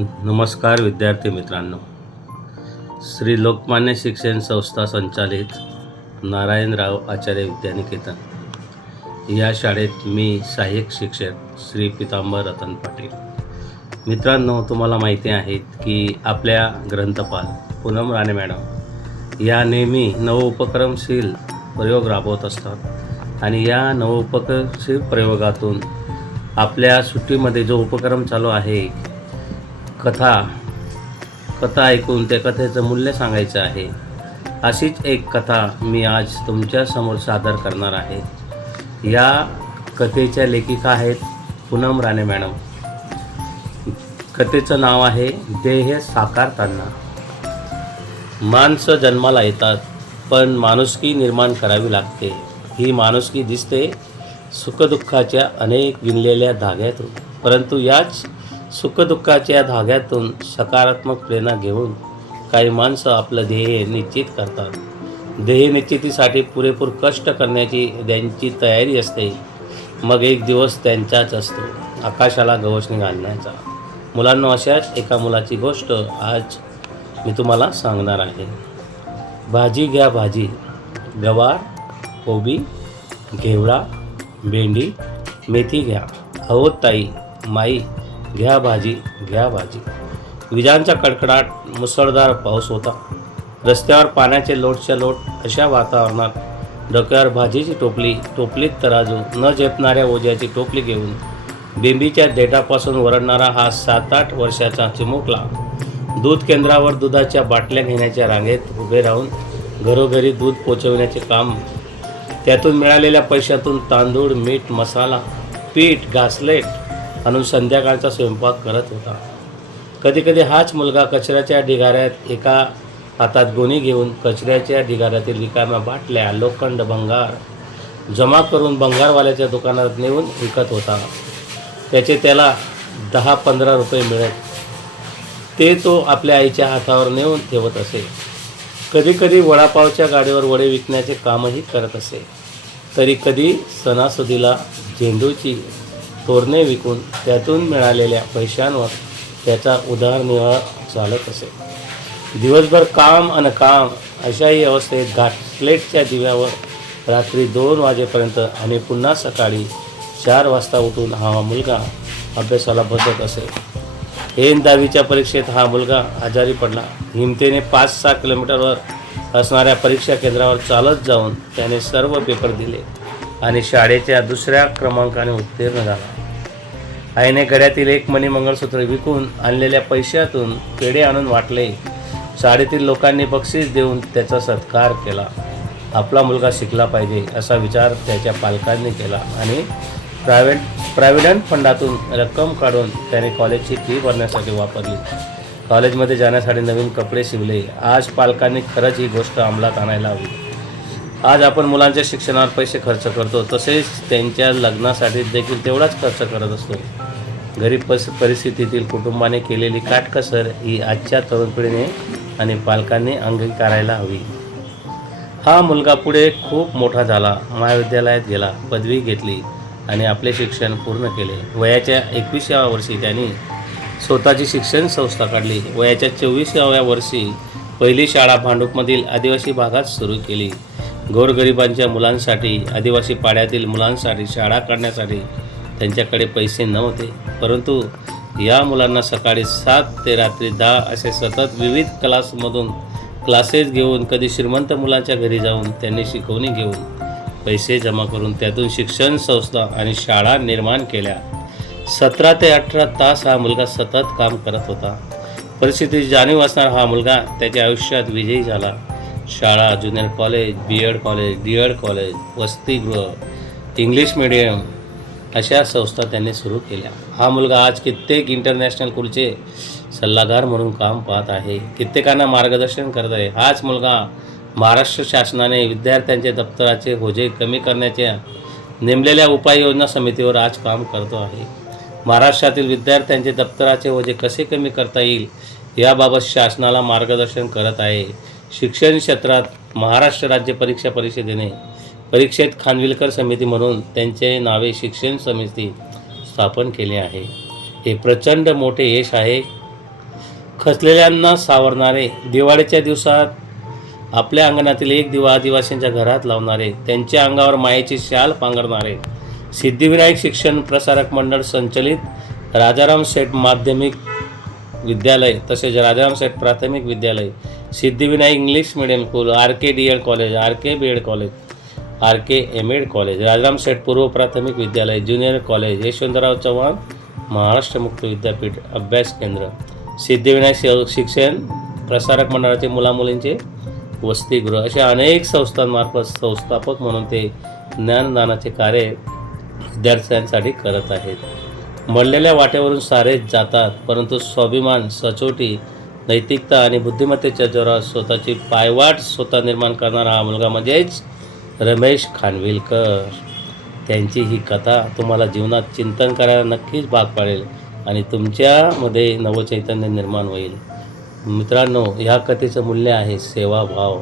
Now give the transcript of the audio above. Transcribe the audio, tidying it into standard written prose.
नमस्कार विद्यार्थी मित्रांनो. श्री लोकमान्य शिक्षण संस्था संचालित नारायणराव आचार्य विद्यानिकेतन या शाळेत मी सहाय्यक शिक्षक श्री पितांबर रतन पाटील. मित्रांनो, तुम्हाला माहिती आहे की आपल्या ग्रंथपाल पूनम राणे मॅडम या नेहमी नवउपक्रमशील प्रयोग राबवत असतात आणि या नवउपक्रमशील प्रयोगातून आपल्या सुट्टीमध्ये जो उपक्रम चालू आहे कथा ऐकून त्या कथेचं मूल्य सांगायचं आहे, अशीच एक कथा मी आज तुमच्यासमोर सादर करणार आहे. या कथेच्या लेखिका आहेत पूनम राणे मॅडम. कथेचं नाव आहे देह साकारताना. माणसं जन्माला येतात, पण माणुसकी निर्माण करावी लागते. ही माणुसकी दिसते सुखदुःखाच्या अनेक विणलेल्या धाग्यातून, परंतु याच सुखदुःखाच्या धाग्यातून सकारात्मक प्रेरणा घेऊन काही माणसं आपलं ध्येय निश्चित करतात. ध्येय निश्चितीसाठी पुरेपूर कष्ट करण्याची त्यांची तयारी असते. मग एक दिवस त्यांचाच असतो आकाशाला गवसणी घालण्याचा. मुलांनो, अशाच एका मुलाची गोष्ट आज मी तुम्हाला सांगणार आहे. भाजी घ्या भाजी, गवार, कोबी, घेवडा, भेंडी, मेथी घ्या. अहो ताई माई, घ्या भाजी घ्या भाजी. विजांचा कडकडाट, मुसळधार पाऊस होता. रस्त्यावर पाण्याचे लोटच्या लोट. अशा वातावरणात डोक्यावर भाजीची टोपली, टोपलीत तराजू, न झेपणाऱ्या ओझ्याची टोपली घेऊन बेंबीच्या देठापासून वरडणारा हा 7-8 वर्षाचा चिमुकला दूध केंद्रावर दुधाच्या बाटल्या घेण्याच्या रांगेत उभे राहून घरोघरी दूध पोचवण्याचे काम, त्यातून मिळालेल्या पैशातून तांदूळ, मीठ, मसाला, पीठ, घासलेट आणून संध्याकाळचा स्वयंपाक करत होता. कधीकधी हाच मुलगा कचऱ्याच्या ढिगाऱ्यात एका हातात गोणी घेऊन कचऱ्याच्या ढिगाऱ्यातील रिकाम्या बाटल्या, लोखंड, भंगार जमा करून भंगारवाल्याच्या दुकानात नेऊन विकत होता. त्याला 10-15 रुपये मिळत. ते तो आपल्या आईच्या हातावर नेऊन ठेवत असे. कधीकधी वडापावच्या गाडीवर वडे विकण्याचे कामही करत असे. तरी कधी सणासुदीला झेंडूची तोरणे विकून त्यातून मिळालेल्या पैशांवर त्याचा उदरनिर्वाह चालत असे. दिवसभर काम अन काम अशाही अवस्थेत घासलेटच्या दिव्यावर रात्री 2 वाजेपर्यंत आणि पुन्हा सकाळी 4 वाजता उठून हा मुलगा अभ्यासाला बसत असे. ऐन 10वीच्या परीक्षेत हा मुलगा आजारी पडला. हिमतीने 5-6 किलोमीटरवर असणाऱ्या परीक्षा केंद्रावर चालत जाऊन त्याने सर्व पेपर दिले आणि शाळेच्या 2ऱ्या क्रमांकाने उत्तीर्ण झाला. आईने गड्यातील एक मणी मंगळसूत्र विकून आणलेल्या पैशातून पेढे आणून वाटले. शाळेतील लोकांनी बक्षीस देऊन त्याचा सत्कार केला. आपला मुलगा शिकला पाहिजे असा विचार त्याच्या पालकांनी केला आणि प्रॉव्हिडंट फंडातून रक्कम काढून त्याने कॉलेजची फी भरण्यासाठी वापरली. कॉलेजमध्ये जाण्यासाठी नवीन कपडे शिवले. आज पालकांनी खरंच ही गोष्ट अंमलात आणायला हवी. आज आपण मुलांच्या शिक्षणावर पैसे खर्च करतो, तसेच त्यांच्या लग्नासाठी देखील तेवढाच खर्च करत असतो. गरीब परिस्थितीतील कुटुंबाने केलेली काटकसर ही आजच्या तरुण पिढीने आणि पालकांनी अंगीकारायला हवी. हा मुलगा पुढे खूप मोठा झाला, महाविद्यालयात गेला, पदवी घेतली आणि आपले शिक्षण पूर्ण केले. वयाच्या 21व्या वर्षी त्यांनी स्वतःची शिक्षण संस्था काढली. वयाच्या 24व्या वर्षी पहिली शाळा भांडूपमधील आदिवासी भागात सुरू केली. गोरगरिबांच्या मुलांसाठी, आदिवासी पाड्यातील मुलांसाठी शाळा काढण्यासाठी त्यांच्याकडे पैसे नव्हते, परंतु या मुलांना सकाळी 7 ते रात्री 10 असे सतत विविध क्लासेस घेऊन, कधी श्रीमंत मुलांच्या घरी जाऊन त्यांनी शिकवणी घेऊन पैसे जमा करून त्यातून शिक्षण संस्था आणि शाळा निर्माण केल्या. 17 ते 18 तास हा मुलगा सतत काम करत होता. परिस्थितीची जाणीव असणारा हा मुलगा त्याच्या आयुष्यात विजयी झाला. शाळा, junior college, BEd college, DEd college, वसतिगृह, इंग्लिश मीडियम अशा संस्था त्यांनी सुरू केल्या. हा मुलगा आज कित्येक इंटरनॅशनल स्कूलचे सल्लागार म्हणून काम पाहत आहे, कित्येकांना मार्गदर्शन करत आहे. हाच मुलगा महाराष्ट्र शासनाने विद्यार्थ्यांचे दप्तराचे ओझे कमी करण्याच्या नेमलेल्या उपाययोजना समितीवर आज काम करतो आहे. महाराष्ट्रातील विद्यार्थ्यांचे दप्तराचे ओझे कसे कमी करता येईल याबाबत शासनाला मार्गदर्शन करत आहे. शिक्षण क्षेत्रात महाराष्ट्र राज्य परीक्षा परिषदेने परीक्षेत खानविलकर समिती म्हणून त्यांचे नावे शिक्षण समिती स्थापन केले आहे. हे प्रचंड मोठे यश आहे. खचलेल्यांना सावरणारे, दिवाळीच्या दिवसात आपल्या अंगणातील एक दिवा आदिवासींच्या घरात लावणारे, त्यांच्या अंगावर मायेची शाल पांघरणारे, सिद्धिविनायक शिक्षण प्रसारक मंडळ संचलित राजाराम सेठ माध्यमिक विद्यालय तसेच राजाराम सेठ प्राथमिक विद्यालय, Siddhivinayak English medium school, RK DED college, RK BED college, RK MAD college, Rajaram Seth पूर्व प्राथमिक विद्यालय, ज्युनियर कॉलेज, यशवंतराव चव्हाण महाराष्ट्र मुक्त विद्यापीठ अभ्यास केंद्र, सिद्धिविनायक शिक्षण प्रसारक मंडळाचे मुलामुलींचे वसतिगृह अशा अनेक संस्थांमार्फत संस्थापक म्हणून ते ज्ञानदानाचे कार्य विद्यार्थ्यांसाठी करत आहेत. मरलेल्या वाटेवरून सारेच जातात, परंतु स्वाभिमान, सचोटी, नैतिकता आणि बुद्धिमत्तेच्या जोरावर स्वतःची पायवाट स्वतः निर्माण करणारा हा मुलगा म्हणजेच रमेश खानविलकर. त्यांची ही कथा तुम्हाला जीवनात चिंतन करायला नक्कीच भाग पाडेल आणि तुमच्यामध्ये नवचैतन्य निर्माण होईल. मित्रांनो, ह्या कथेचं मूल्य आहे सेवाभाव.